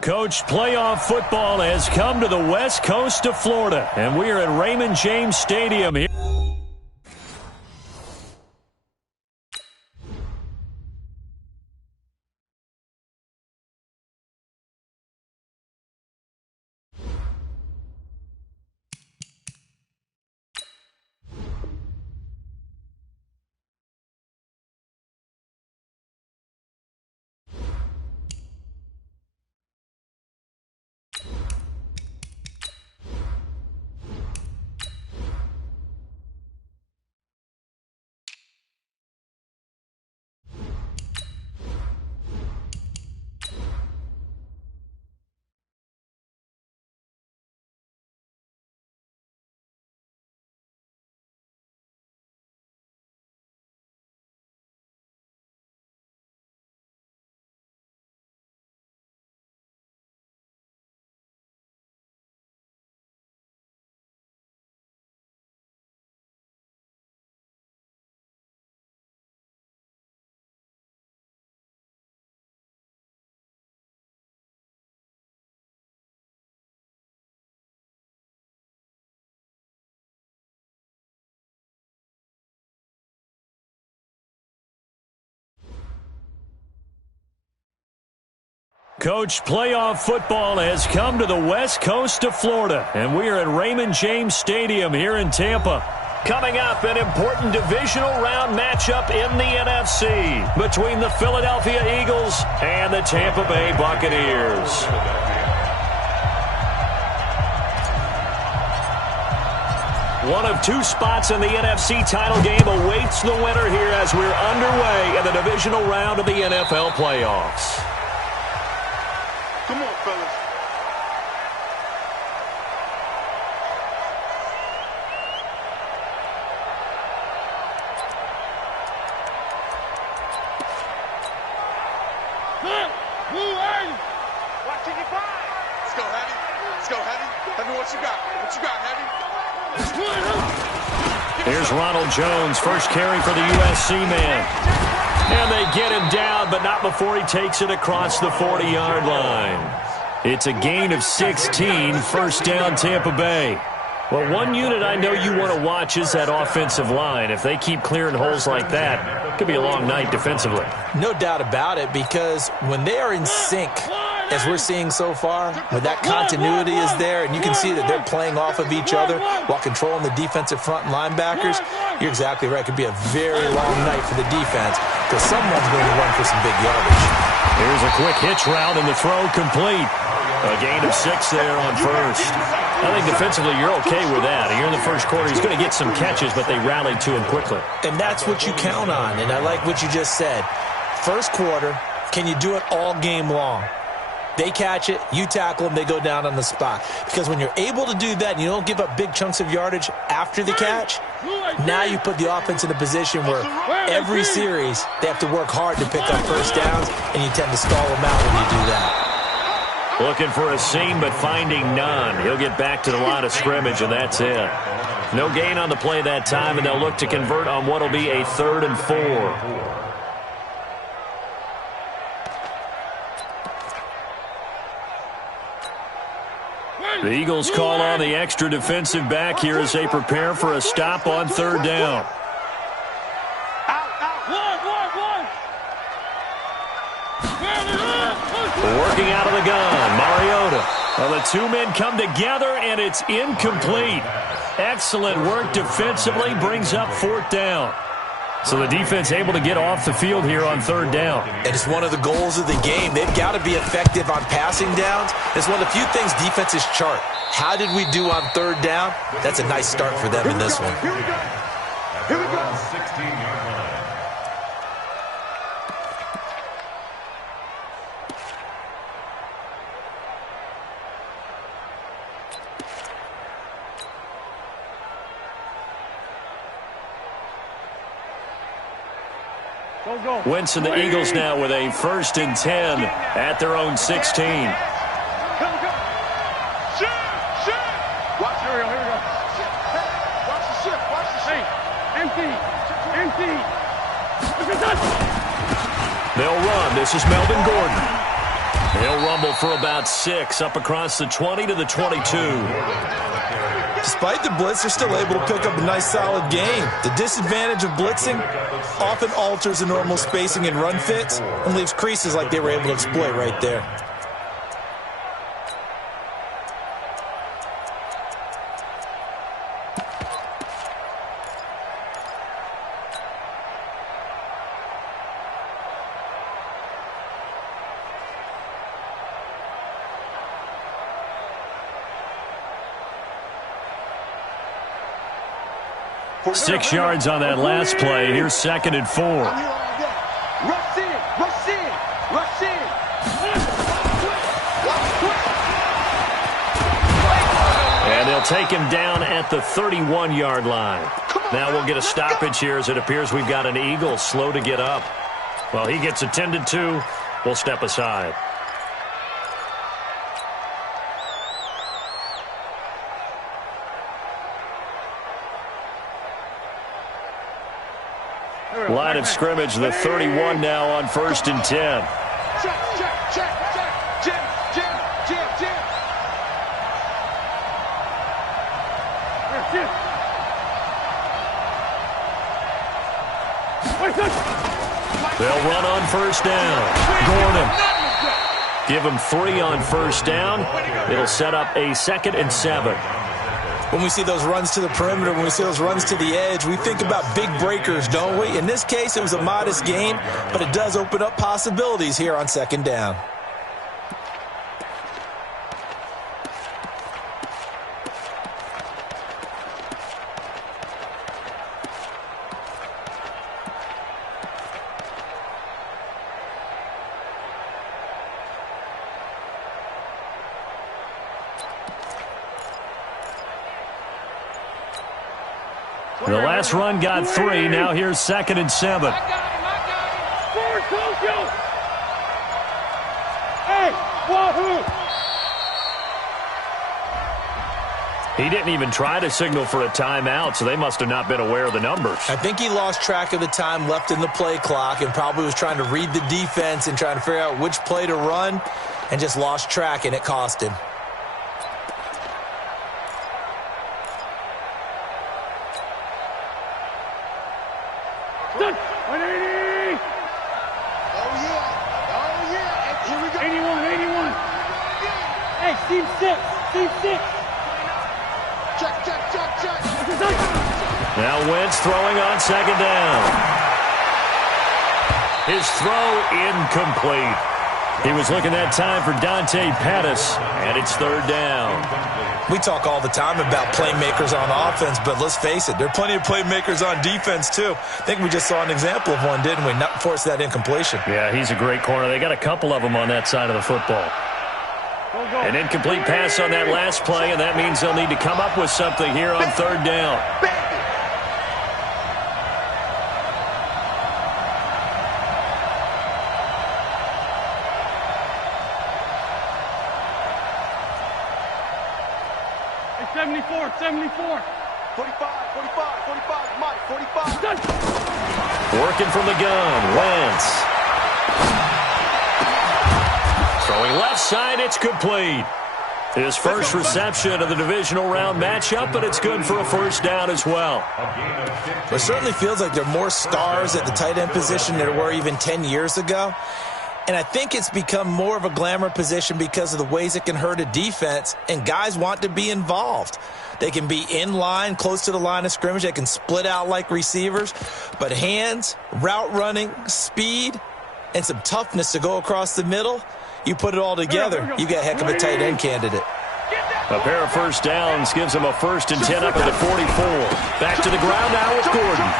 Coach, playoff football has come to the west coast of Florida, and we are at Raymond James Stadium here. Coach, playoff football has come to the west coast of Florida, and we are at Raymond James Stadium here in Tampa. Coming up, an important divisional round matchup in the NFC between the Philadelphia Eagles and the Tampa Bay Buccaneers. One of two spots in the NFC title game awaits the winner here as we're underway in the divisional round of the NFL playoffs. Come on, fellas. Watching it by. Let's go, Heavy. Let's go, Heavy. Heavy, what you got? What you got, Heavy? Here's Ronald Jones, first carry for the USC man. And they get him down, but not before he takes it across the 40-yard line. It's a gain of 16, first down Tampa Bay. Well, one unit I know you want to watch is that offensive line. If they keep clearing holes like that, it could be a long night defensively. No doubt about it, because when they are in sync, as we're seeing so far, when that continuity is there and you can see that they're playing off of each other while controlling the defensive front linebackers, you're exactly right. It could be a very long night for the defense because someone's going to run for some big yardage. Here's a quick hitch route and the throw complete. A gain of 6 there on first. I think defensively you're okay with that. Here in the first quarter, he's going to get some catches, but they rallied to him quickly. And that's what you count on, and I like what you just said. First quarter, can you do it all game long? They catch it, you tackle them, they go down on the spot. Because when you're able to do that and you don't give up big chunks of yardage after the catch, now you put the offense in a position where every series they have to work hard to pick up first downs, and you tend to stall them out when you do that. Looking for a seam, but finding none. He'll get back to the line of scrimmage, and that's it. No gain on the play that time, and they'll look to convert on what will be a 3rd and 4. The Eagles call on the extra defensive back here as they prepare for a stop on 3rd down. Working out of the gun, Mariota. Well, the two men come together, and it's incomplete. Excellent work defensively, brings up 4th down. So the defense able to get off the field here on 3rd down. And it's one of the goals of the game. They've got to be effective on passing downs. It's one of the few things defenses chart. How did we do on 3rd down? That's a nice start for them in this one. Here we go. Here we go. 16-yard line. Wentz and the Eagles now with a 1st and 10 at their own 16. Watch, here we go. Watch the shift. Empty. They'll run. This is Melvin Gordon. He'll rumble for about 6, up across the 20 to the 22. Despite the blitz, they're still able to pick up a nice, solid gain. The disadvantage of blitzing often alters the normal spacing and run fits and leaves creases like they were able to exploit right there. Six yards on that last play. Here's 2nd and 4. Rush in, rush in, rush in. And they'll take him down at the 31-yard line. Now we'll get a stoppage here as it appears we've got an Eagle slow to get up. Well, he gets attended to. We'll step aside. Line of scrimmage, the 31 now on 1st and 10. Check, check, check, check. Jam, jam, jam, jam. They'll run on 1st down. Gordon. Give him 3 on 1st down. It'll set up a 2nd and 7. When we see those runs to the perimeter, when we see those runs to the edge, we think about big breakers, don't we? In this case, it was a modest gain, but it does open up possibilities here on 2nd down. The last run got 3. Now here's 2nd and 7. He didn't even try to signal for a timeout, so they must have not been aware of the numbers. I think he lost track of the time left in the play clock and probably was trying to read the defense and trying to figure out which play to run and just lost track, and it cost him. Now Wentz throwing on 2nd down. His throw incomplete. He was looking that time for Dante Pettis, and it's 3rd down. We talk all the time about playmakers on offense, but let's face it, there are plenty of playmakers on defense too. I think we just saw an example of one, didn't we? Not force that incompletion. Yeah, he's a great corner. They got a couple of them on that side of the football. An incomplete pass on that last play, and that means they'll need to come up with something here on 3rd down. Hey, 74, 44. 45, 45, 45, Mike, 45. Working from the gun, Wentz. Throwing left side, it's complete. His first reception of the divisional round matchup, but it's good for a 1st down as well. It certainly feels like there are more stars at the tight end position than there were even 10 years ago. And I think it's become more of a glamour position because of the ways it can hurt a defense, and guys want to be involved. They can be in line, close to the line of scrimmage. They can split out like receivers. But hands, route running, speed, and some toughness to go across the middle, you put it all together, you got a heck of a tight end candidate. A pair of 1st downs gives him a 1st and 10 up at the 44. Back to the ground now with Gordon.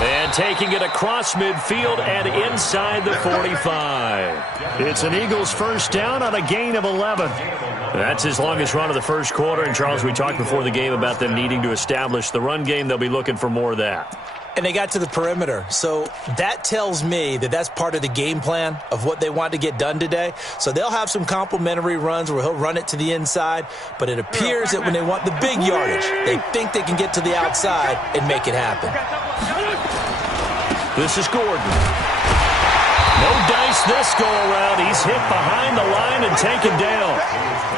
And taking it across midfield and inside the 45. It's an Eagles 1st down on a gain of 11. That's his longest run of the first quarter. And, Charles, we talked before the game about them needing to establish the run game. They'll be looking for more of that. And they got to the perimeter. So that tells me that that's part of the game plan of what they want to get done today. So they'll have some complementary runs where he'll run it to the inside. But it appears that when they want the big yardage, they think they can get to the outside and make it happen. This is Gordon. No dice this go-around. He's hit behind the line and taken down.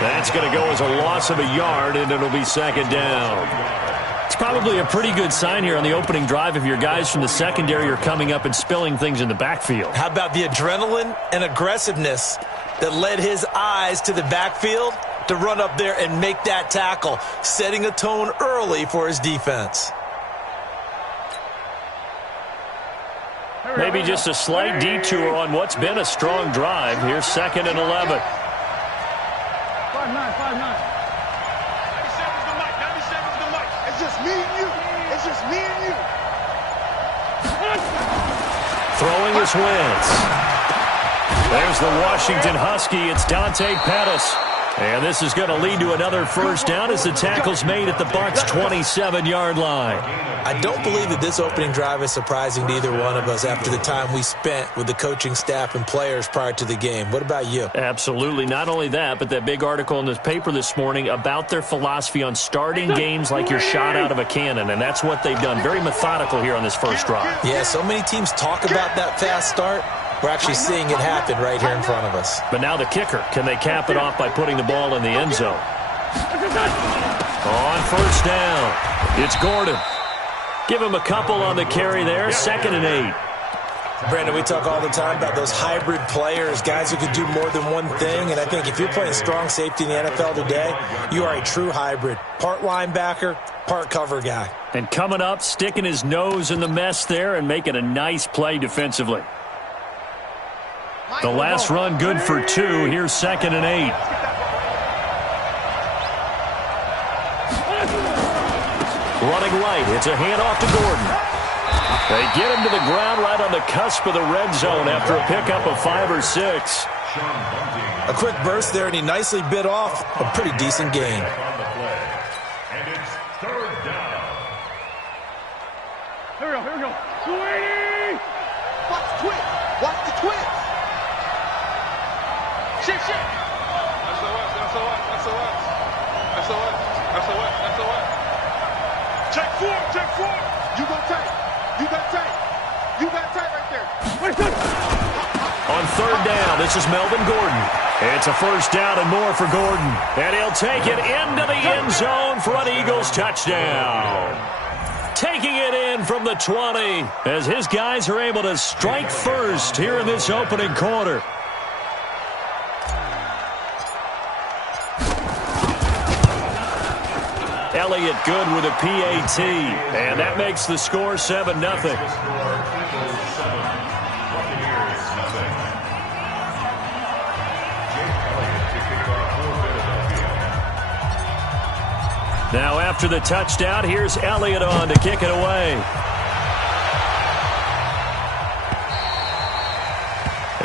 That's going to go as a loss of a yard, and it'll be second down. It's probably a pretty good sign here on the opening drive if your guys from the secondary are coming up and spilling things in the backfield. How about the adrenaline and aggressiveness that led his eyes to the backfield to run up there and make that tackle, setting a tone early for his defense. Maybe just a slight detour on what's been a strong drive. Here's 2nd and 11. 5-9, 5-9. 97's the mic. 97's the mic. It's just me and you. It's just me and you. Throwing is Wentz. There's the Washington Husky. It's Dante Pettis. And this is going to lead to another first down as the tackle's made at the Bucs' 27-yard line. I don't believe that this opening drive is surprising to either one of us after the time we spent with the coaching staff and players prior to the game. What about you? Absolutely. Not only that, but that big article in this paper this morning about their philosophy on starting games like you're shot out of a cannon, and that's what they've done. Very methodical here on this first drive. Yeah, so many teams talk about that fast start. We're actually seeing it happen right here in front of us. But now the kicker. Can they cap it off by putting the ball in the end zone? On first down, it's Gordon. Give him a couple on the carry there. 2nd and 8. Brandon, we talk all the time about those hybrid players, guys who can do more than one thing. And I think if you're playing strong safety in the NFL today, you are a true hybrid. Part linebacker, part cover guy. And coming up, sticking his nose in the mess there and making a nice play defensively. The last run good for 2. Here's 2nd and 8. Running right. It's a handoff to Gordon. They get him to the ground right on the cusp of the red zone after a pickup of 5 or 6. A quick burst there, and he nicely bit off a pretty decent gain. And it's 3rd down. Here we go. 280! Watch the twist. Watch the twist. Shift. SOS. Check 4. You got tight right there. On 3rd down, this is Melvin Gordon. It's a first down and more for Gordon. And he'll take it into the end zone for an Eagles touchdown. Taking it in from the 20 as his guys are able to strike first here in this opening quarter. Elliott good with a PAT, and that makes the score 7-0. Now after the touchdown, here's Elliott on to kick it away.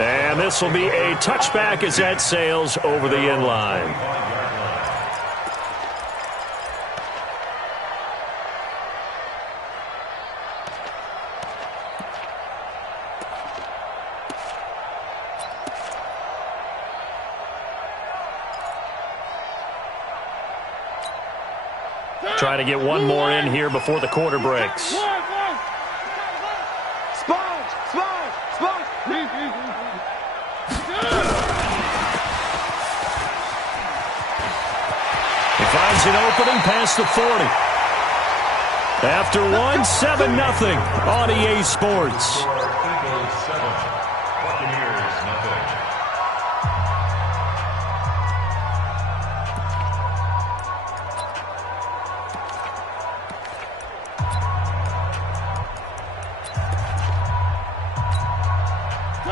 And this will be a touchback as that sails over the end line. Trying to get one more in here before the quarter breaks. Sponge. He finds an opening past the 40. After 7-0 on EA Sports.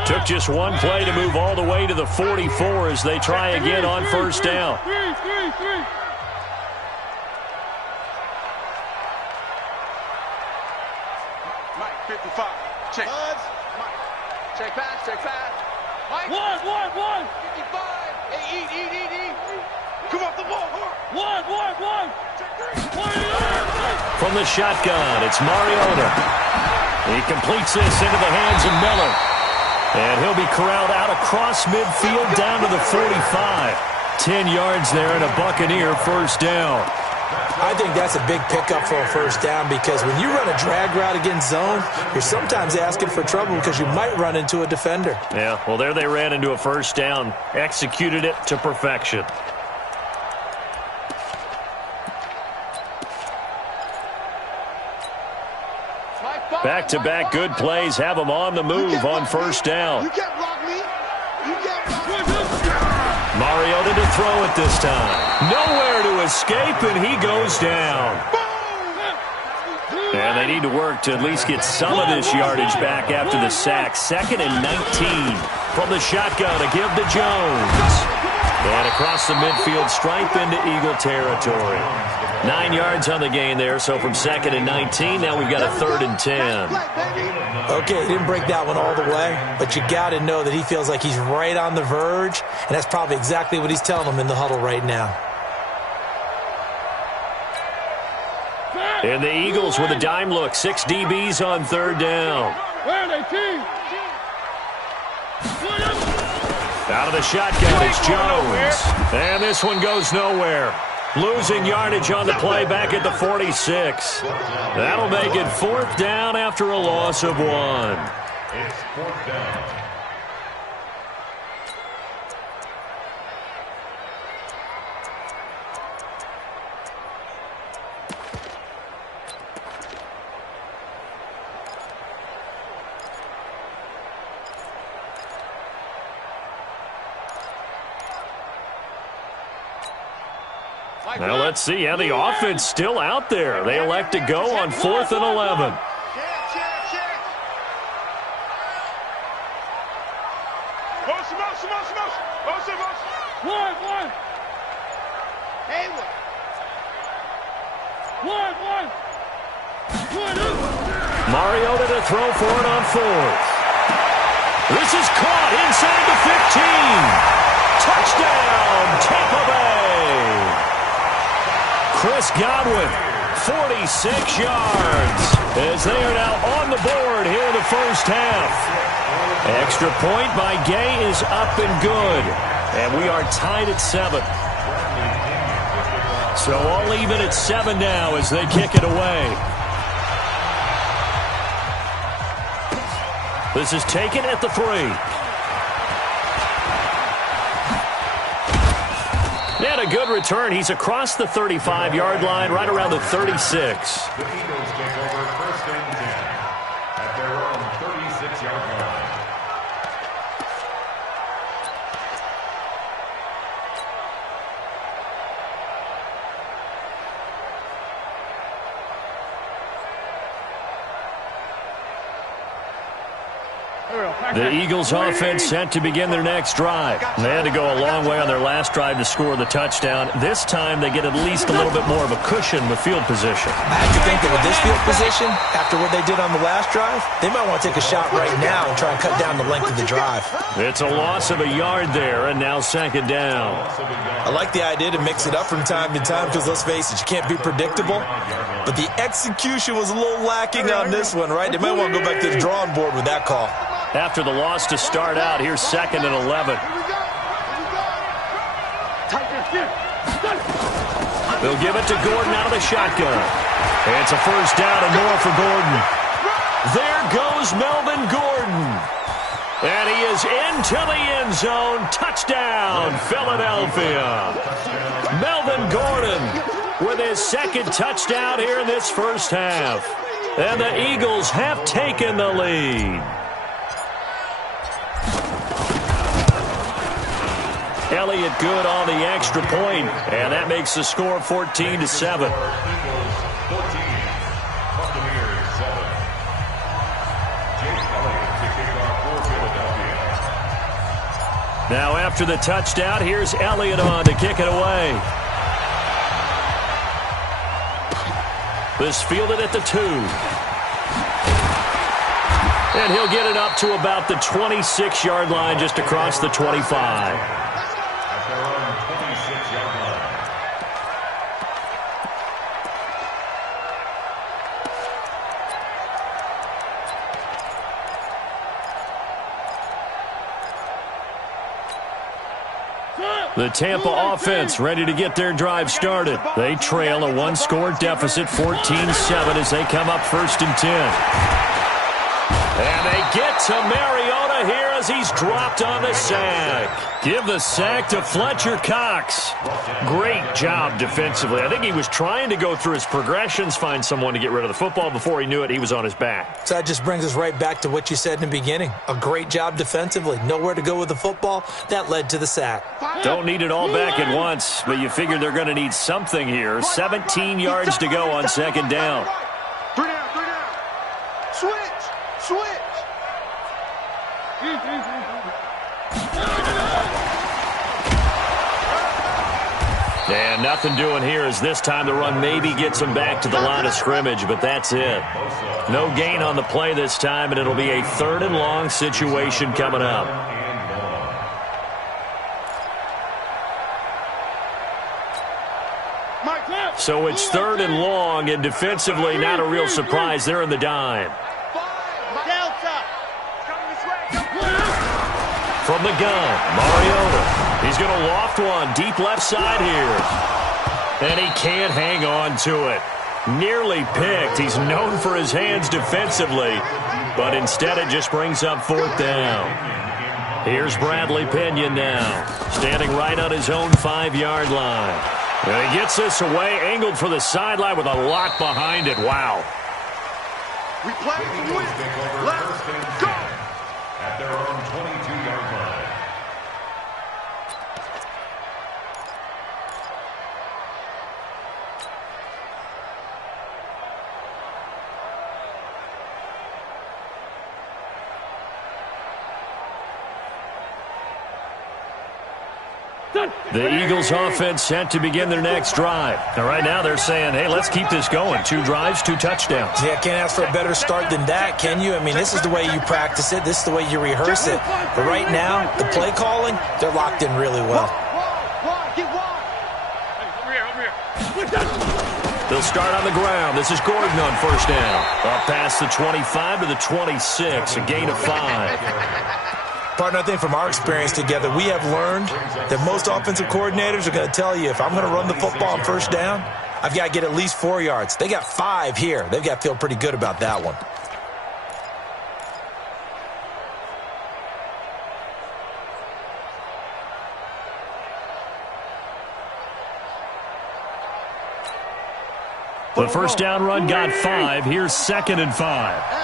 Took just one play to move all the way to the 44 as they try again on first down. Mike, 55. Check. Mike. Check pass. Mike. One. 55. Hey, eat. Come off the ball. One. Check 3. From the shotgun, it's Mariota. He completes this into the hands of Miller. And he'll be corralled out across midfield down to the 45. 10 yards there and a Buccaneer first down. I think that's a big pickup for a first down because when you run a drag route against zone, you're sometimes asking for trouble because you might run into a defender. Yeah, well, there they ran into a first down, executed it to perfection. Back-to-back good plays have them on the move on first down. You can't block me. You can't block me. Mariota to throw it this time. Nowhere to escape, and he goes down. And they need to work to at least get some of this yardage back after the sack. 2nd and 19 from the shotgun to give to Jones. And across the midfield stripe into Eagle territory. 9 yards on the gain there, so from 2nd and 19, now we've got a 3rd and 10. Okay, he didn't break that one all the way, but you got to know that he feels like he's right on the verge, and that's probably exactly what he's telling them in the huddle right now. And the Eagles with a dime look. 6 DBs on 3rd down. Where are they, team? Out of the shotgun, it's Jones. And this one goes nowhere. Losing yardage on the play back at the 46. That'll make it 4th down after a loss of 1. It's 4th down. Now let's see how the offense still out there. They elect to go on 4th and 11. Mariota to throw for it on 4th. This is caught inside the 15. Touchdown, Tampa Bay. Chris Godwin, 46 yards, as they are now on the board here in the first half. Extra point by Gay is up and good, and we are tied at 7. So all even at 7 now as they kick it away. This is taken at the 3. And a good return. He's across the 35-yard line, right around the 36. The Eagles take over 1st and 10 at their own 36-yard line. The Eagles offense set to begin their next drive. They had to go a long way on their last drive to score the touchdown. This time they get at least a little bit more of a cushion with field position. I have to think that with this field position, after what they did on the last drive, they might want to take a shot right now and try and cut down the length of the drive. It's a loss of a yard there, and now 2nd down. I like the idea to mix it up from time to time because, let's face it, you can't be predictable. But the execution was a little lacking on this one, right? They might want to go back to the drawing board with that call. After the loss to start out, here's 2nd and 11. They'll give it to Gordon out of the shotgun. It's a first down and more for Gordon. There goes Melvin Gordon. And he is into the end zone. Touchdown, Philadelphia. Melvin Gordon with his 2nd touchdown here in this first half. And the Eagles have taken the lead. Elliott good on the extra point, and that makes the score 14-7. Eagles 14, Buccaneers 7. Jake Elliott to kick off for Philadelphia. Now after the touchdown, here's Elliott on to kick it away. This fielded at the 2. And he'll get it up to about the 26-yard line, just across the 25. Good. The Tampa offense ready to get their drive started. They trail a one-score deficit, 14-7, as they come up 1st and 10. And they get to Mariota here as he's dropped on the sack. Give the sack to Fletcher Cox. Great job defensively. I think he was trying to go through his progressions, find someone to get rid of the football. Before he knew it, he was on his back. So that just brings us right back to what you said in the beginning. A great job defensively. Nowhere to go with the football. That led to the sack. Don't need it all back at once, but you figure they're going to need something here. 17 yards to go on 2nd down. 3 down, 3 down. Switch. And nothing doing here as this time the run maybe gets him back to the line of scrimmage, but that's it. No gain on the play this time, and it'll be a 3rd and long situation coming up. So it's 3rd and long, and defensively not a real surprise. They're in the dime. From the gun, Mariota. He's going to loft one deep left side here. And he can't hang on to it. Nearly picked. He's known for his hands defensively, but instead it just brings up 4th down. Here's Bradley Pinion now, standing right on his own 5-yard line. And he gets this away, angled for the sideline with a lot behind it. Wow. We play to win. Let's go. At their own 22-yard line. The Eagles offense set to begin their next drive. Now, right now they're saying, hey, let's keep this going. 2 drives, 2 touchdowns. Yeah, can't ask for a better start than that, can you? I mean, this is the way you practice it. This is the way you rehearse it. But right now, the play calling, they're locked in really well. They'll start on the ground. This is Gordon on 1st down. Up past the 25 to the 26, a gain of 5. Partner, I think from our experience together, we have learned that most offensive coordinators are going to tell you, if I'm going to run the football on 1st down, I've got to get at least 4 yards. They got 5 here. They've got to feel pretty good about that one. The 1st down run got 5. Here's 2nd and 5.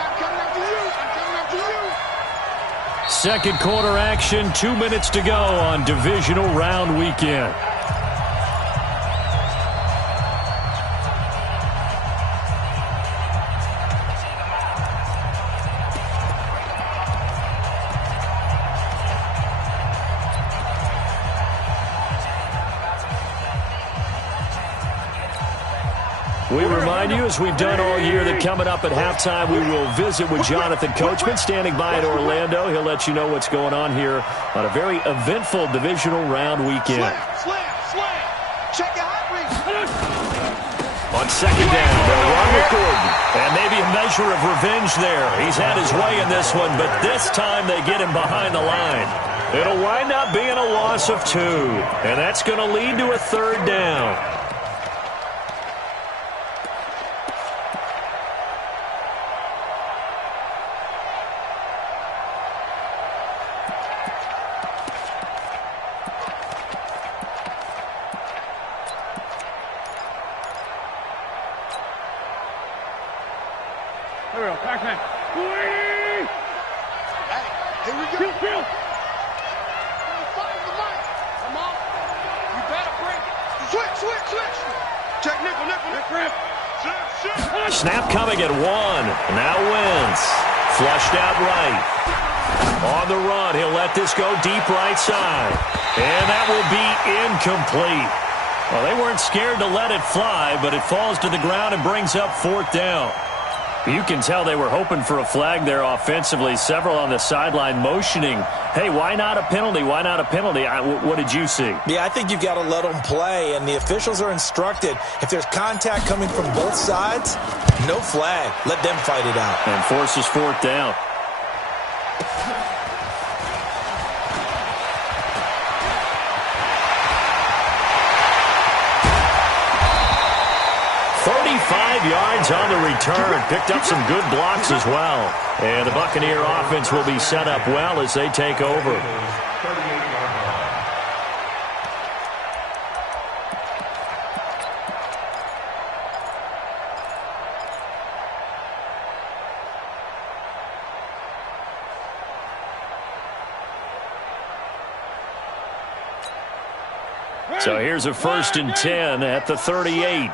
Second quarter action, 2 minutes to go on divisional round weekend. We remind you, as we've done all year, that coming up at halftime, we will visit with Jonathan Coachman standing by in Orlando. He'll let you know what's going on here on a very eventful divisional round weekend. Slam. Check your hot reach. On 2nd down, they'll run with Gordon. And maybe a measure of revenge there. He's had his way in this one, but this time they get him behind the line. It'll wind up being a loss of 2, and that's going to lead to a 3rd down. Here we go, Pac-Man. Hey, here we go. Field. Come on. You better bring it. Switch. Check nickel. Shit. Snap coming at 1. Now Wentz. Flushed out right. On the run, he'll let this go deep right side. And that will be incomplete. Well, they weren't scared to let it fly, but it falls to the ground and brings up 4th down. You can tell they were hoping for a flag there offensively. Several on the sideline motioning, hey, why not a penalty? Why not a penalty? What did you see? Yeah, I think you've got to let them play, and the officials are instructed, if there's contact coming from both sides, no flag. Let them fight it out. And forces 4th down. 5 yards on the return. Picked up some good blocks as well. And the Buccaneer offense will be set up well as they take over. So here's a 1st and 10 at the 38.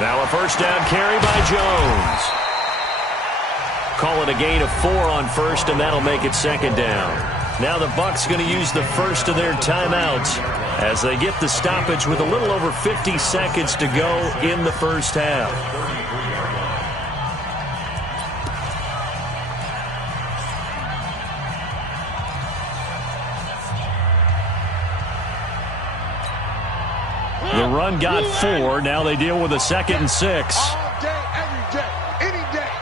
Now a 1st down carry by Jones. Call it a gain of 4 on 1st, and that'll make it 2nd down. Now the Bucs going to use the first of their timeouts as they get the stoppage with a little over 50 seconds to go in the 1st half. The run got 4. Now they deal with a 2nd and 6. All day, every day, any day.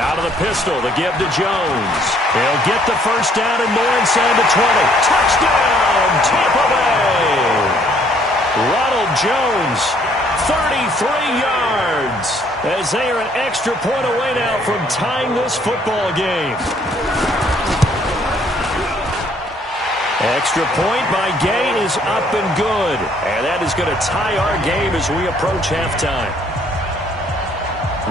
Out of the pistol, the give to Jones. He'll get the 1st down and more inside the 20. Touchdown, Tampa Bay! Ronald Jones, 33 yards, as they are an extra point away now from tying this football game. Extra point by Gay is up and good. And that is going to tie our game as we approach halftime.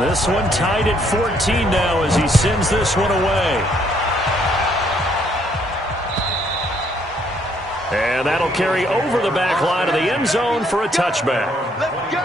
This one tied at 14 now as he sends this one away. And that'll carry over the back line of the end zone for a touchback. Let's go.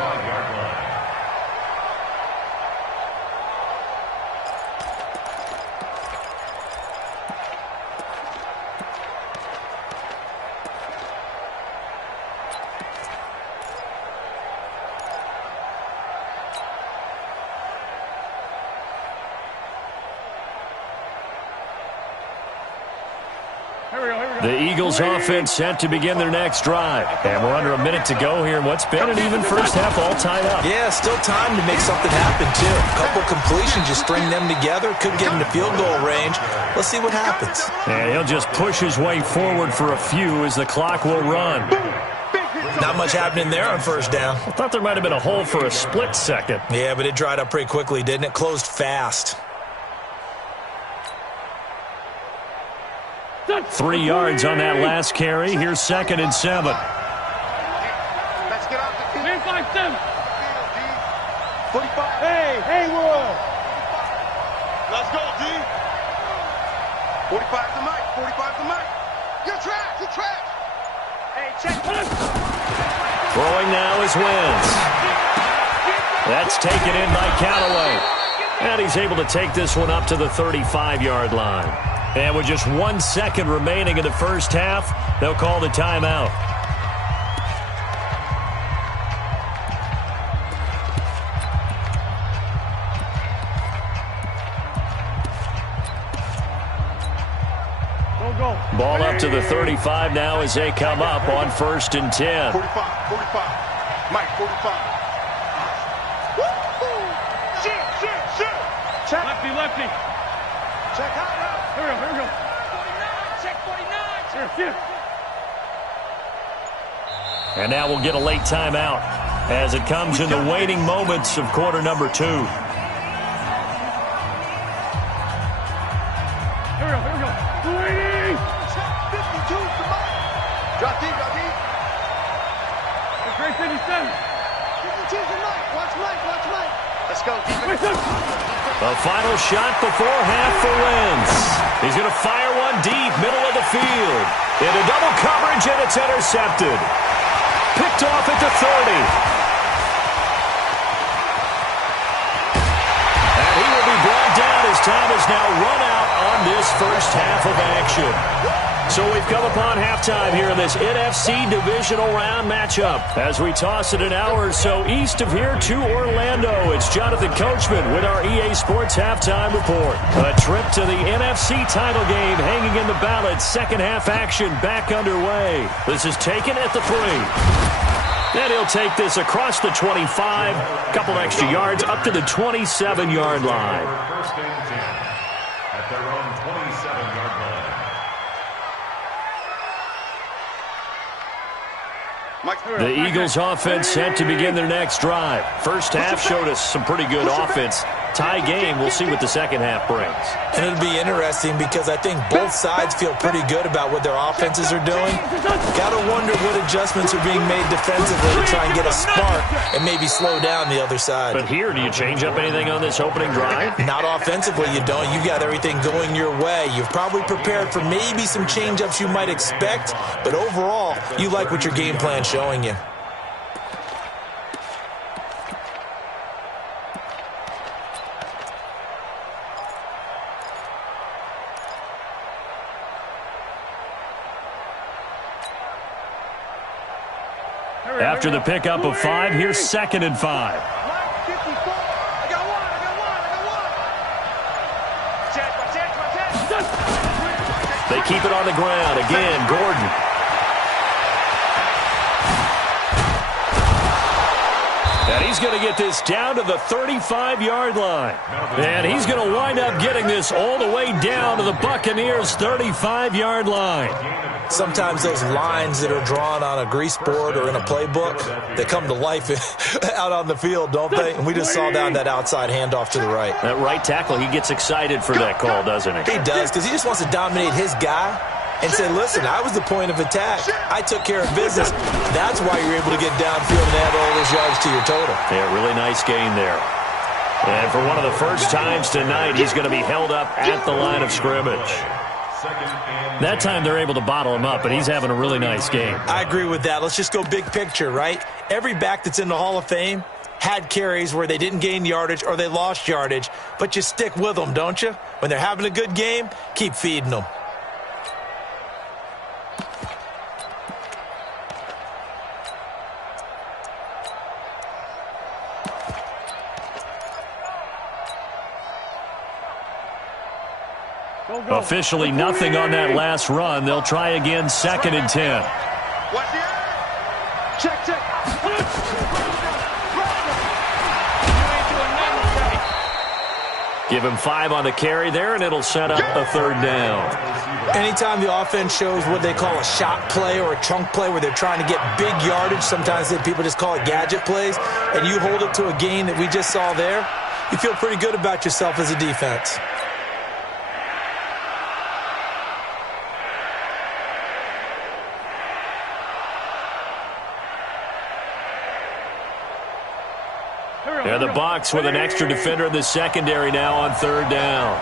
The Eagles offense set to begin their next drive. And we're under a minute to go here in what's been an even 1st half all tied up. Yeah, still time to make something happen, too. A couple completions, just string them together. Could get into field goal range. Let's see what happens. And he'll just push his way forward for a few as the clock will run. Not much happening there on 1st down. I thought there might have been a hole for a split second. Yeah, but it dried up pretty quickly, didn't it? Closed fast. 3 yards on that last carry. Here's 2nd and 7. Let's get off the field. 45. Hey, Royal. Let's go, D. 45 to Mike. 45 to Mike. You're trash. You're trash. Hey, check. Throwing now is Wentz. That's taken in by Callaway. And he's able to take this one up to the 35-yard line. And with just 1 second remaining in the 1st half, they'll call the timeout. Ball up to the 35 now as they come up on 1st and 10. 45. Mike, 45. Woo-hoo. Shit. Check. Lefty. Check out. Here we go. 49. Check 49. And now we'll get a late timeout as it comes in the waning moments of quarter number 2. Here we go. 280. 52 to Mike. Drop D. It's great 57. 52 to Mike. Watch Mike. Let's go, defense. The final shot before half for Wentz. He's going to fire one deep, middle of the field. Into double coverage, and it's intercepted. Picked off at the 30. And he will be brought down as time is now run out on this 1st half of action. So we've come upon halftime here in this NFC divisional round matchup. As we toss it an hour or so east of here to Orlando, it's Jonathan Coachman with our EA Sports Halftime Report. A trip to the NFC title game hanging in the balance. 2nd half action back underway. This is taken at the 3. And he'll take this across the 25, a couple extra yards up to the 27-yard line. 1st and 10 at their own 27-yard line. The Eagles offense set to begin their next drive. First half showed us some pretty good offense. Tie game, we'll see what the second half brings. And it'll be interesting because I think both sides feel pretty good about what their offenses are doing. Got to wonder what adjustments are being made defensively to try and get a spark and maybe slow down the other side. But here, do you change up anything on this opening drive? Not offensively, you don't. You got everything going your way. You've probably prepared for maybe some change-ups you might expect, but overall, you like what your game plan's showing you. After the pickup of 5, here's 2nd and 5. I got one. They keep it on the ground. Again, Gordon. And he's going to get this down to the 35-yard line. And he's going to wind up getting this all the way down to the Buccaneers' 35-yard line. Sometimes those lines that are drawn on a grease board or in a playbook, they come to life out on the field, don't they? And we just saw down that outside handoff to the right. That right tackle, he gets excited for that call, doesn't he? He does, because he just wants to dominate his guy and say, listen, I was the point of attack. I took care of business. That's why you're able to get downfield and add all those yards to your total. Yeah, really nice gain there. And for one of the first times tonight, he's going to be held up at the line of scrimmage. That time they're able to bottle him up, but he's having a really nice game. I agree with that. Let's just go big picture, right? Every back that's in the Hall of Fame had carries where they didn't gain yardage or they lost yardage, but you stick with them, don't you? When they're having a good game, keep feeding them. Officially nothing on that last run. They'll try again, 2nd and 10. Check. Give him 5 on the carry there, and it'll set up a 3rd down. Anytime the offense shows what they call a shot play or a chunk play where they're trying to get big yardage, sometimes people just call it gadget plays, and you hold it to a gain that we just saw there, you feel pretty good about yourself as a defense. And the Bucs with an extra defender in the secondary now on 3rd down.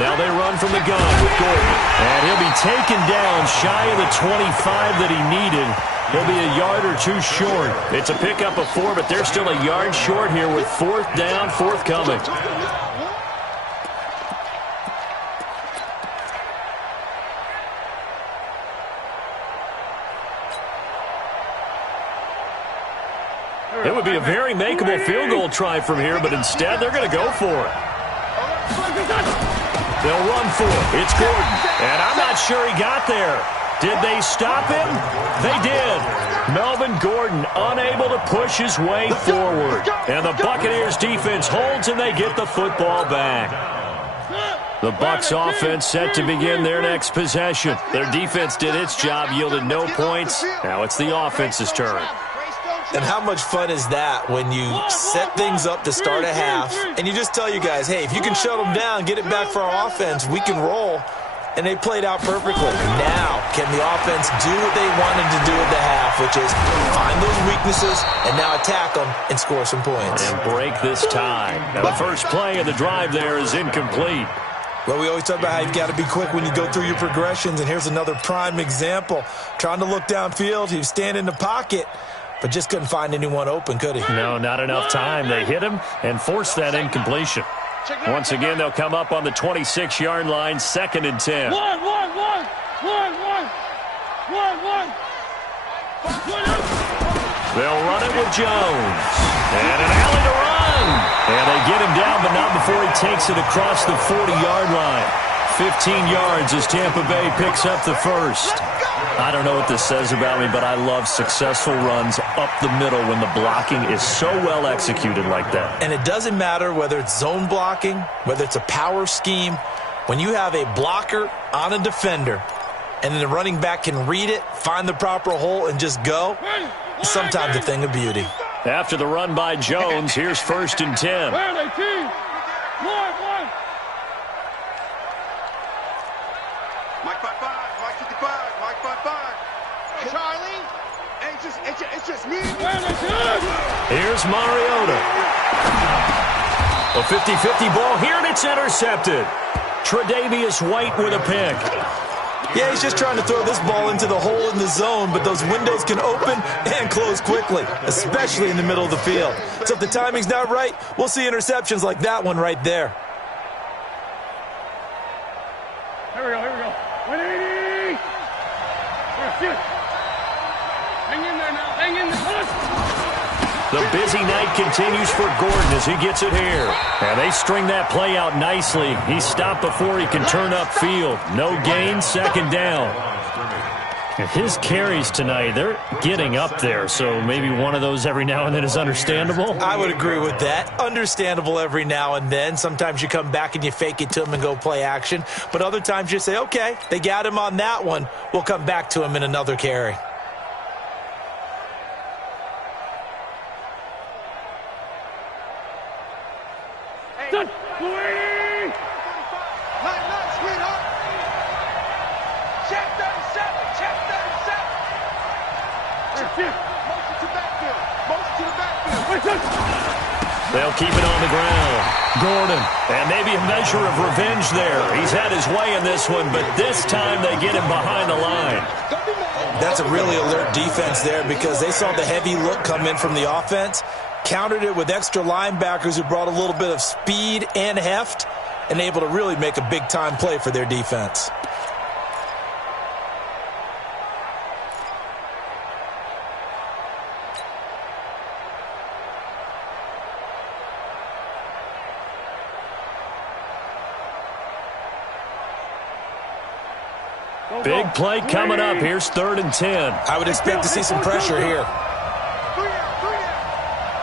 Now they run from the gun with Gordon. And he'll be taken down shy of the 25 that he needed. He'll be a yard or 2 short. It's a pickup of 4, but they're still a yard short here with 4th down, forthcoming. It would be a very makeable field goal try from here, but instead they're going to go for it. They'll run for it. It's Gordon. And I'm not sure he got there. Did they stop him? They did. Melvin Gordon unable to push his way forward. And the Buccaneers defense holds and they get the football back. The Bucs offense set to begin their next possession. Their defense did its job, yielded no points. Now it's the offense's turn. And how much fun is that when you set things up to start a half and you just tell you guys, hey, if you can shut them down, get it back for our offense, we can roll. And they played out perfectly. Now, can the offense do what they wanted to do at the half, which is find those weaknesses and now attack them and score some points. And break this tie. Now the first play of the drive there is incomplete. Well, we always talk about how you've got to be quick when you go through your progressions, and here's another prime example. Trying to look downfield, he was standing in the pocket, but just couldn't find anyone open, could he? No, not enough time. They hit him and forced that incompletion. Once again, they'll come up on the 26-yard line, 2nd and 10. They'll run it with Jones. And an alley to run. And they get him down, but not before he takes it across the 40-yard line. 15 yards as Tampa Bay picks up the first. I don't know what this says about me, but I love successful runs up the middle when the blocking is so well executed like that. And it doesn't matter whether it's zone blocking, whether it's a power scheme. When you have a blocker on a defender and then the running back can read it, find the proper hole, and just go, it's sometimes a thing of beauty. After the run by Jones, here's 1st and 10. Mike 5-5, Mike 55, Mike 5-5. Charlie, it's just me. Here's Mariota. A 50-50 ball here, and it's intercepted. Tre'Davious White with a pick. Yeah, he's just trying to throw this ball into the hole in the zone, but those windows can open and close quickly, especially in the middle of the field. So if the timing's not right, we'll see interceptions like that one right there. Here we go. 180. Hang in there now. Hang in there. The busy night continues for Gordon as he gets it here. And they string that play out nicely. He's stopped before he can turn upfield. No gain, 2nd down. And his carries tonight, they're getting up there. So maybe one of those every now and then is understandable. I would agree with that. Understandable every now and then. Sometimes you come back and you fake it to him and go play action. But other times you say, okay, they got him on that one. We'll come back to him in another carry. Done. Check 37, check 37. Motion to backfield, motion to the backfield. They'll keep it on the ground. Gordon, and maybe a measure of revenge there. He's had his way in this one, but this time they get him behind the line. That's a really alert defense there because they saw the heavy look come in from the offense, countered it with extra linebackers who brought a little bit of speed and heft, and able to really make a big-time play for their defense. Big play coming up. Here's 3rd and 10. I would expect to see some pressure here.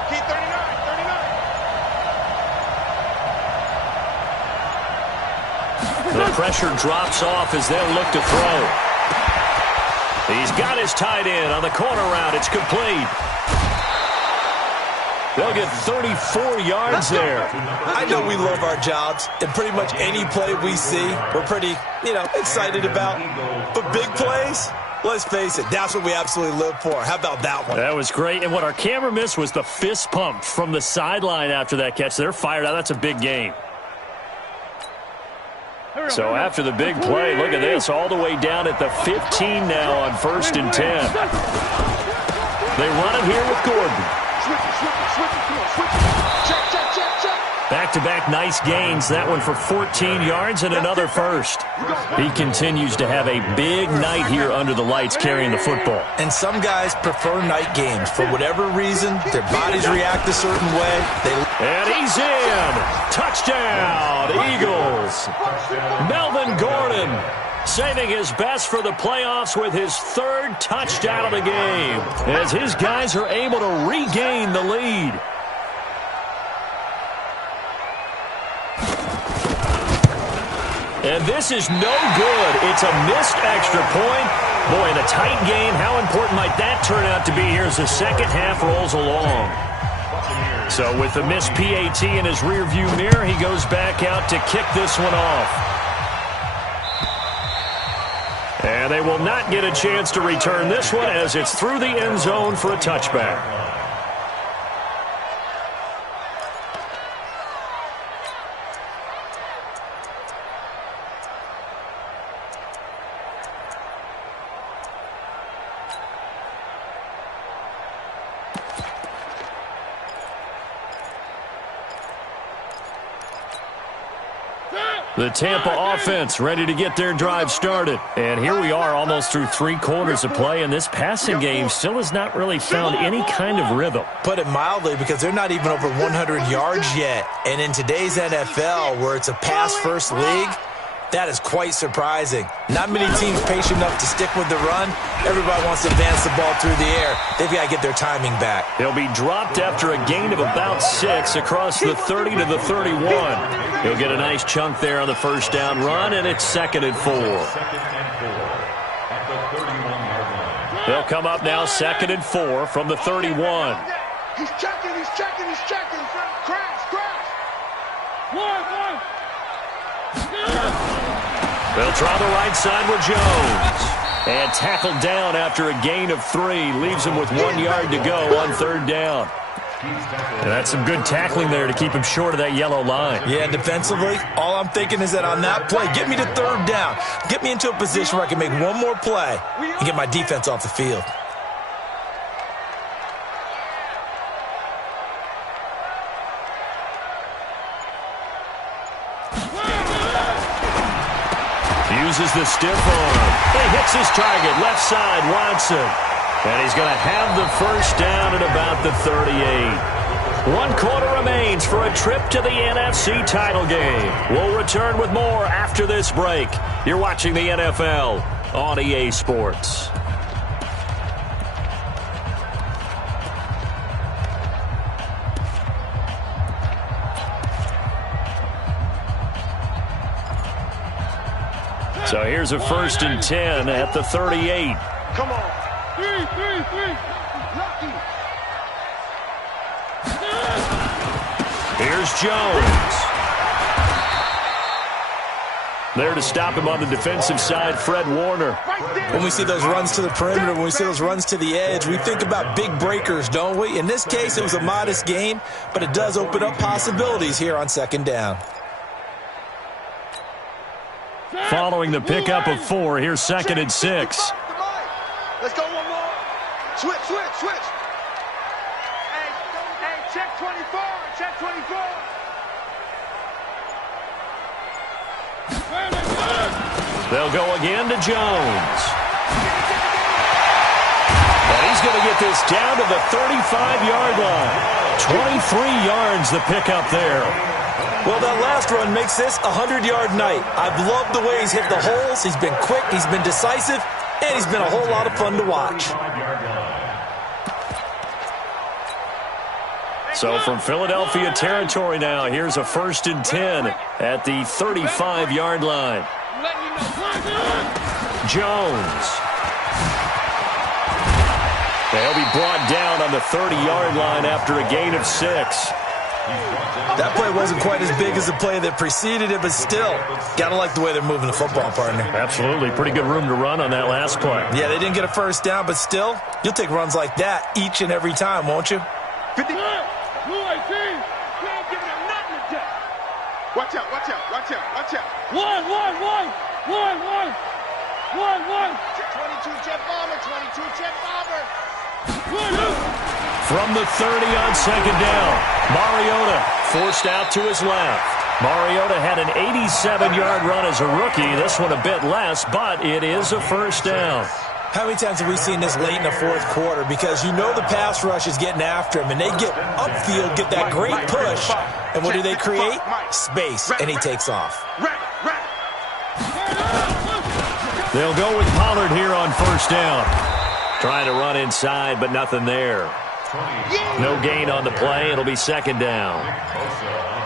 Keep 39. The pressure drops off as they'll look to throw. He's got his tight end on the corner route. It's complete. They'll get 34 yards there. I know we love our jobs, and pretty much any play we see, we're pretty, excited about. But big plays, let's face it, that's what we absolutely live for. How about that one? That was great. And what our camera missed was the fist pump from the sideline after that catch. They're fired out. That's a big game. So after the big play, look at this, all the way down at the 15 now on 1st and 10. They run it here with Gordon. Back-to-back nice gains. That one for 14 yards and another first. He continues to have a big night here under the lights carrying the football. And some guys prefer night games. For whatever reason, their bodies react a certain way. And he's in. Touchdown, Eagles. Melvin Gordon saving his best for the playoffs with his 3rd touchdown of the game as his guys are able to regain the lead. And this is no good. It's a missed extra point. Boy, in a tight game, how important might that turn out to be here as the second half rolls along? So with the missed PAT in his rearview mirror, he goes back out to kick this one off. And they will not get a chance to return this one as it's through the end zone for a touchback. The Tampa offense ready to get their drive started. And here we are almost through 3 quarters of play, and this passing game still has not really found any kind of rhythm. Put it mildly, because they're not even over 100 yards yet. And in today's NFL, where it's a pass-first league, that is quite surprising. Not many teams patient enough to stick with the run. Everybody wants to advance the ball through the air. They've got to get their timing back. He'll be dropped after a gain of about 6 across the 30 to the 31. He'll get a nice chunk there on the first down run, and it's 2nd and 4. They'll come up now 2nd and 4 from the 31. He's checking, he's checking, he's checking. Crash, crash. They'll try the right side with Jones. And tackled down after a gain of 3. Leaves him with 1 yard to go on 3rd down. And that's some good tackling there to keep him short of that yellow line. Yeah, defensively, all I'm thinking is that on that play, get me to 3rd down. Get me into a position where I can make one more play and get my defense off the field. Uses the stiff arm. He hits his target, left side, Watson. And he's going to have the 1st down at about the 38. 1 quarter remains for a trip to the NFC title game. We'll return with more after this break. You're watching the NFL on EA Sports. So here's a 1st and 10 at the 38. Come on. Lucky. Here's Jones. There to stop him on the defensive side, Fred Warner. When we see those runs to the perimeter, when we see those runs to the edge, we think about big breakers, don't we? In this case, it was a modest gain, but it does open up possibilities here on 2nd down. Following the pickup of 4, here's 2nd and 6. Let's go one more. Switch. Hey, check 24. Check 24. They'll go again to Jones. And he's going to get this down to the 35-yard line. 23 yards the pickup there. Well, that last run makes this a 100-yard night. I've loved the way he's hit the holes. He's been quick, he's been decisive, and he's been a whole lot of fun to watch. So from Philadelphia territory now, here's a 1st and 10 at the 35-yard line. Jones. They'll be brought down on the 30-yard line after a gain of 6. That play wasn't quite as big as the play that preceded it, but still, gotta like the way they're moving the football, partner. Absolutely. Pretty good room to run on that last play. Yeah, they didn't get a 1st down, but still, you'll take runs like that each and every time, won't you? 50. Watch out. One. Check 22, jet bomber. From the 30 on 2nd down, Mariota forced out to his left. Mariota had an 87-yard run as a rookie. This one a bit less, but it is a 1st down. How many times have we seen this late in the 4th quarter? Because you know the pass rush is getting after him, and they get upfield, get that great push, and what do they create? Space, and he takes off. They'll go with Pollard here on 1st down. Trying to run inside, but nothing there. No gain on the play. It'll be 2nd down.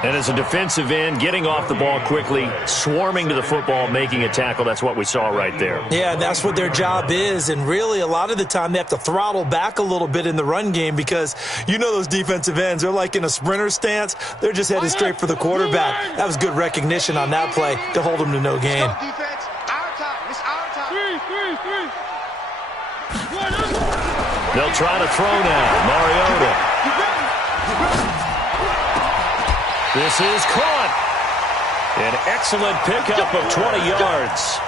And as a defensive end, getting off the ball quickly, swarming to the football, making a tackle, that's what we saw right there. Yeah, that's what their job is. And really, a lot of the time, they have to throttle back a little bit in the run game because you know those defensive ends, they're like in a sprinter stance. They're just headed straight for the quarterback. That was good recognition on that play to hold them to no gain. They'll try to throw now. Mariota. This is caught. An excellent pickup of 20 yards.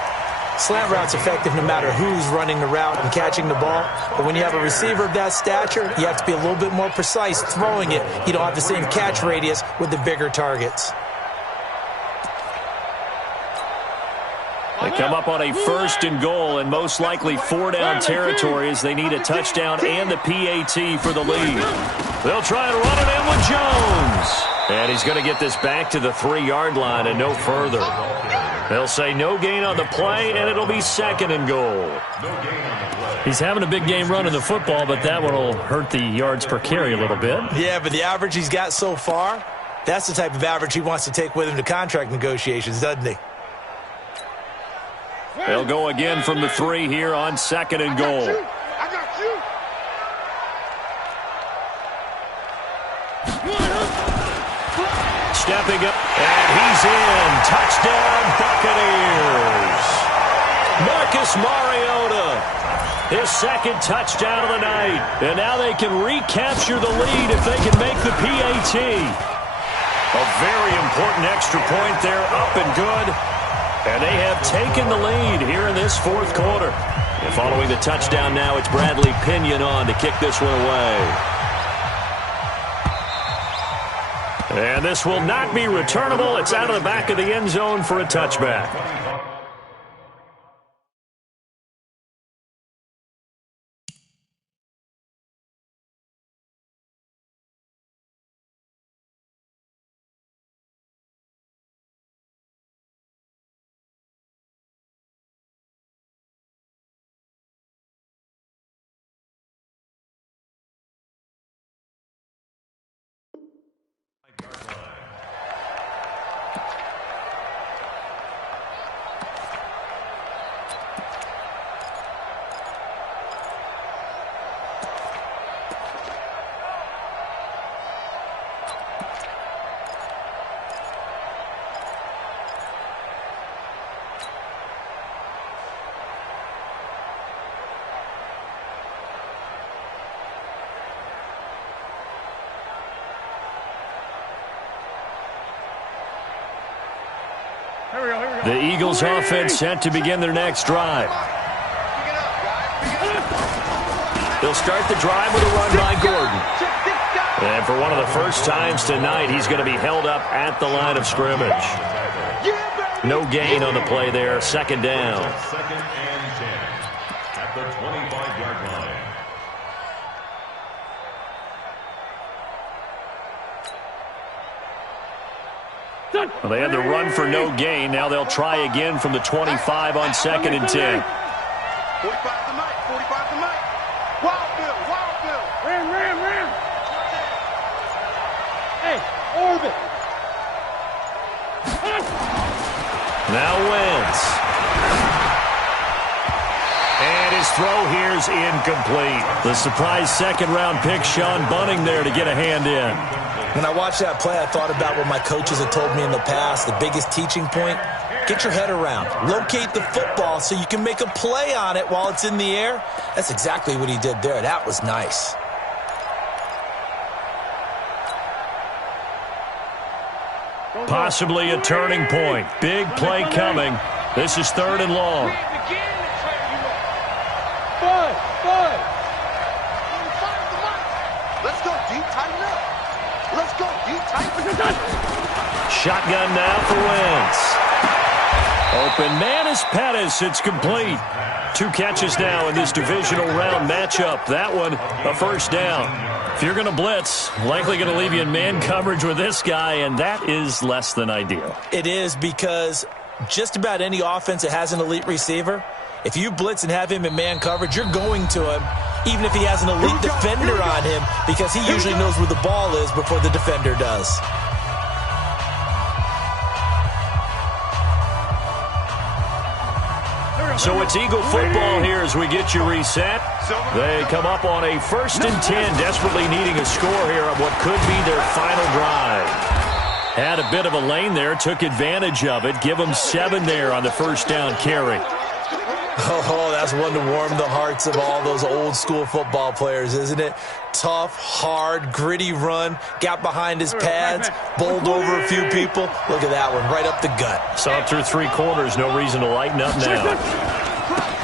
Slant route's effective no matter who's running the route and catching the ball. But when you have a receiver of that stature, you have to be a little bit more precise throwing it. You don't have the same catch radius with the bigger targets. They come up on a 1st and goal and most likely 4-down territory as they need a touchdown and the PAT for the lead. They'll try and run it in with Jones. And he's going to get this back to the 3-yard line and no further. They'll say no gain on the play, and it'll be 2nd and goal. He's having a big game running the football, but that one will hurt the yards per carry a little bit. Yeah, but the average he's got so far, that's the type of average he wants to take with him to contract negotiations, doesn't he? They'll go again from the 3 here on 2nd and goal. stepping up, and he's in. Touchdown, Buccaneers. Marcus Mariota, his second touchdown of the night. And now they can recapture the lead if they can make the PAT. A very important extra point there, up and good. And they have taken the lead here in this fourth quarter. And following the touchdown now, it's Bradley Pinion on to kick this one away. And this will not be returnable. It's out of the back of the end zone for a touchback. The Eagles offense set to begin their next drive. They'll start the drive with a run by Gordon. And for one of the first times tonight, he's going to be held up at the line of scrimmage. No gain on the play there. Second down. Second and 10 at the 25-yard line. Well, they had the run for no gain. Now they'll try again from the 25 on second and 10. 45 to Mike. 45 to Mike. Wild Bill. Wild Bill. Ram. Hey, orbit. Now Wentz. And his throw here is incomplete. The surprise second-round pick, Sean Bunting, there to get a hand in. When I watched that play, I thought about what my coaches had told me in the past. The biggest teaching point, get your head around. Locate the football so you can make a play on it while it's in the air. That's exactly what he did there. That was nice. Possibly a turning point. Big play coming. This is third and long. Let's go deep, tighten up. Let's go deep, tighten up. Shotgun now for Wentz. Open man is Pettis. It's complete. 2 catches now in this divisional round matchup. That one, a first down. If you're going to blitz, likely going to leave you in man coverage with this guy, and that is less than ideal. It is, because just about any offense that has an elite receiver, if you blitz and have him in man coverage, you're going to him, even if he has an elite defender on him, because he usually knows where the ball is before the defender does. So it's Eagle football here as we get you reset. They come up on a 1st and 10, desperately needing a score here on what could be their final drive. Had a bit of a lane there, took advantage of it. Give them 7 there on the first down carry. Oh, that's one to warm the hearts of all those old school football players, isn't it? Tough, hard, gritty run, got behind his pads, bowled over a few people. Look at that one, right up the gut. Saw it through 3 quarters, no reason to lighten up now.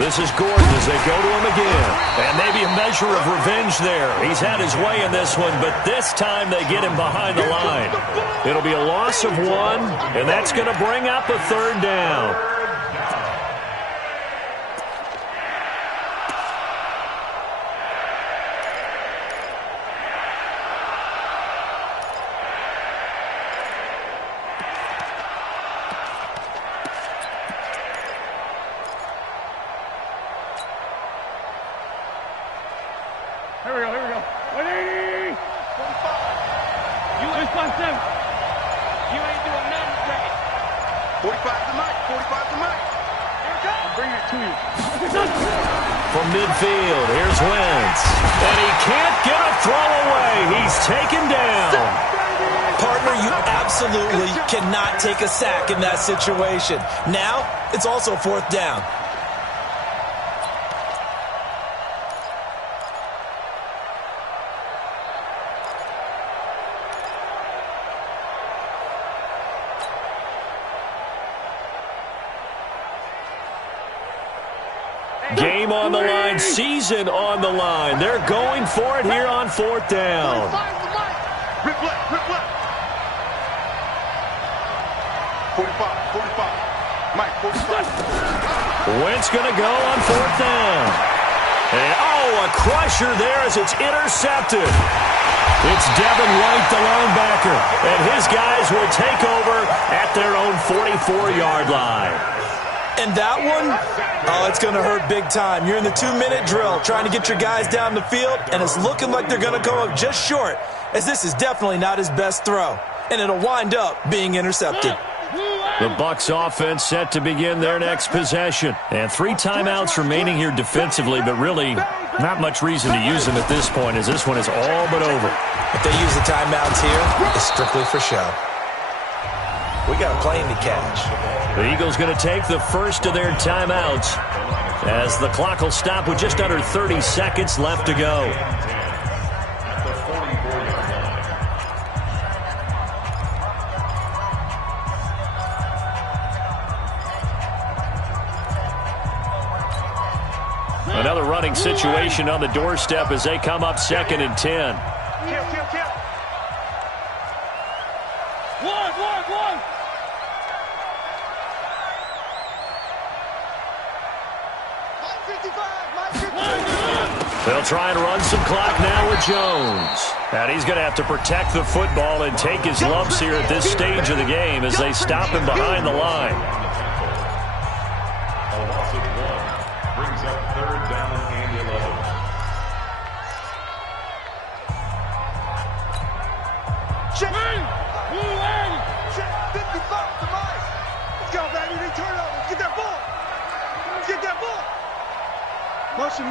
This is Gordon as they go to him again. And maybe a measure of revenge there. He's had his way in this one, but this time they get him behind the line. It'll be a loss of 1, and that's going to bring up a 3rd down. Here we go. 180. 45. You ain't doing nothing, Ray. 45 to Mike. 45 to Mike. I'm bringing it to you. From midfield, here's Wentz. And he can't get a throw away. He's taken down. Partner, you absolutely cannot take a sack in that situation. Now, it's also 4th down. Game on the line, season on the line. They're going for it here on 4th down. Rip left, rip left. 45. Mike, 45. Wentz going to go on 4th down. And, a crusher there as it's intercepted. It's Devin White, the linebacker, and his guys will take over at their own 44-yard line. And that one, it's going to hurt big time. You're in the 2-minute drill trying to get your guys down the field, and it's looking like they're going to come up just short, as this is definitely not his best throw, and it'll wind up being intercepted. The Bucs offense set to begin their next possession. And 3 timeouts remaining here defensively, but really not much reason to use them at this point, as this one is all but over. If they use the timeouts here, it's strictly for show. We got a plane to catch. The Eagles going to take the first of their timeouts as the clock will stop with just under 30 seconds left to go. Another running situation on the doorstep as they come up 2nd and 10. Kill. 1. They'll try and run some clock now with Jones. And he's going to have to protect the football and take his lumps here at this stage of the game as they stop him behind the line. A loss of 1 brings up 3rd down and 11. Check. 55 to Mike. Let's go, baby. They turn over. Let's get that ball. Motion.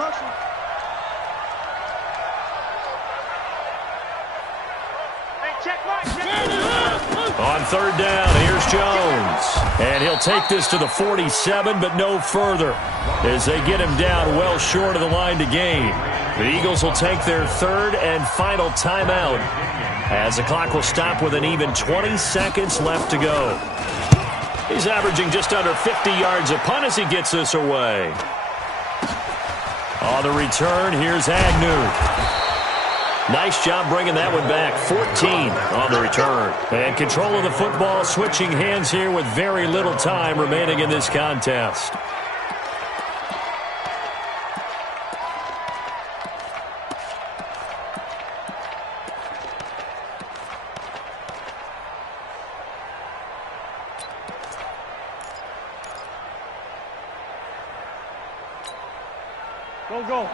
On 3rd down, here's Jones. And he'll take this to the 47, but no further as they get him down well short of the line to gain. The Eagles will take their 3rd and final timeout as the clock will stop with an even 20 seconds left to go. He's averaging just under 50 yards a punt as he gets this away. On the return, here's Agnew. Nice job bringing that one back. 14 on the return. And control of the football switching hands here with very little time remaining in this contest.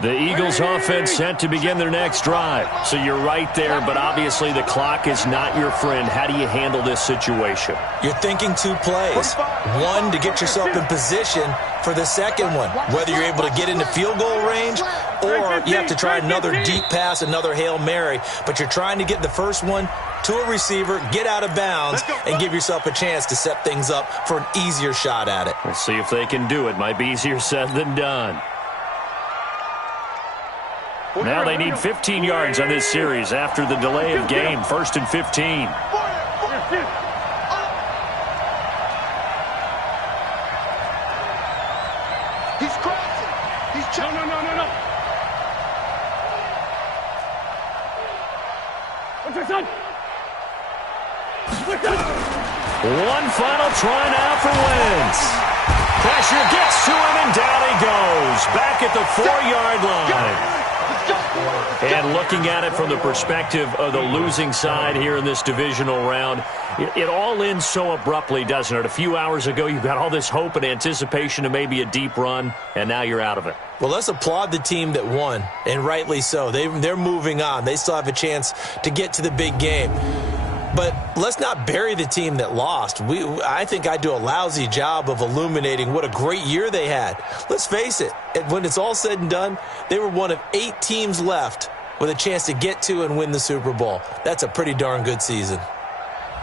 The Eagles offense set to begin their next drive. So you're right there, but obviously the clock is not your friend. How do you handle this situation? You're thinking 2 plays. 1 to get yourself in position for the second one, whether you're able to get into field goal range or you have to try another deep pass, another Hail Mary. But you're trying to get the first one to a receiver, get out of bounds, and give yourself a chance to set things up for an easier shot at it. We'll see if they can do it. Might be easier said than done. Now they need 15 yards on this series after the delay of game. 1st and 15. He's crossing. He's checking. No. One final try now for Wentz. Pressure gets to him, and down he goes. Back at the 4-yard line. And looking at it from the perspective of the losing side here in this divisional round, it all ends so abruptly, doesn't it? A few hours ago, you got all this hope and anticipation of maybe a deep run, and now you're out of it. Well, let's applaud the team that won, and rightly so. They're moving on. They still have a chance to get to the big game. But let's not bury the team that lost. I think I do a lousy job of illuminating what a great year they had. Let's face it, when it's all said and done, they were one of 8 teams left with a chance to get to and win the Super Bowl. That's a pretty darn good season.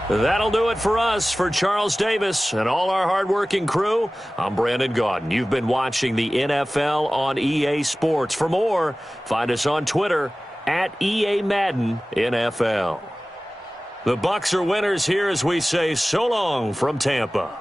That'll do it for us. For Charles Davis and all our hardworking crew, I'm Brandon Gaudin. You've been watching the NFL on EA Sports. For more, find us on Twitter at EA Madden NFL. The Bucs are winners here as we say so long from Tampa.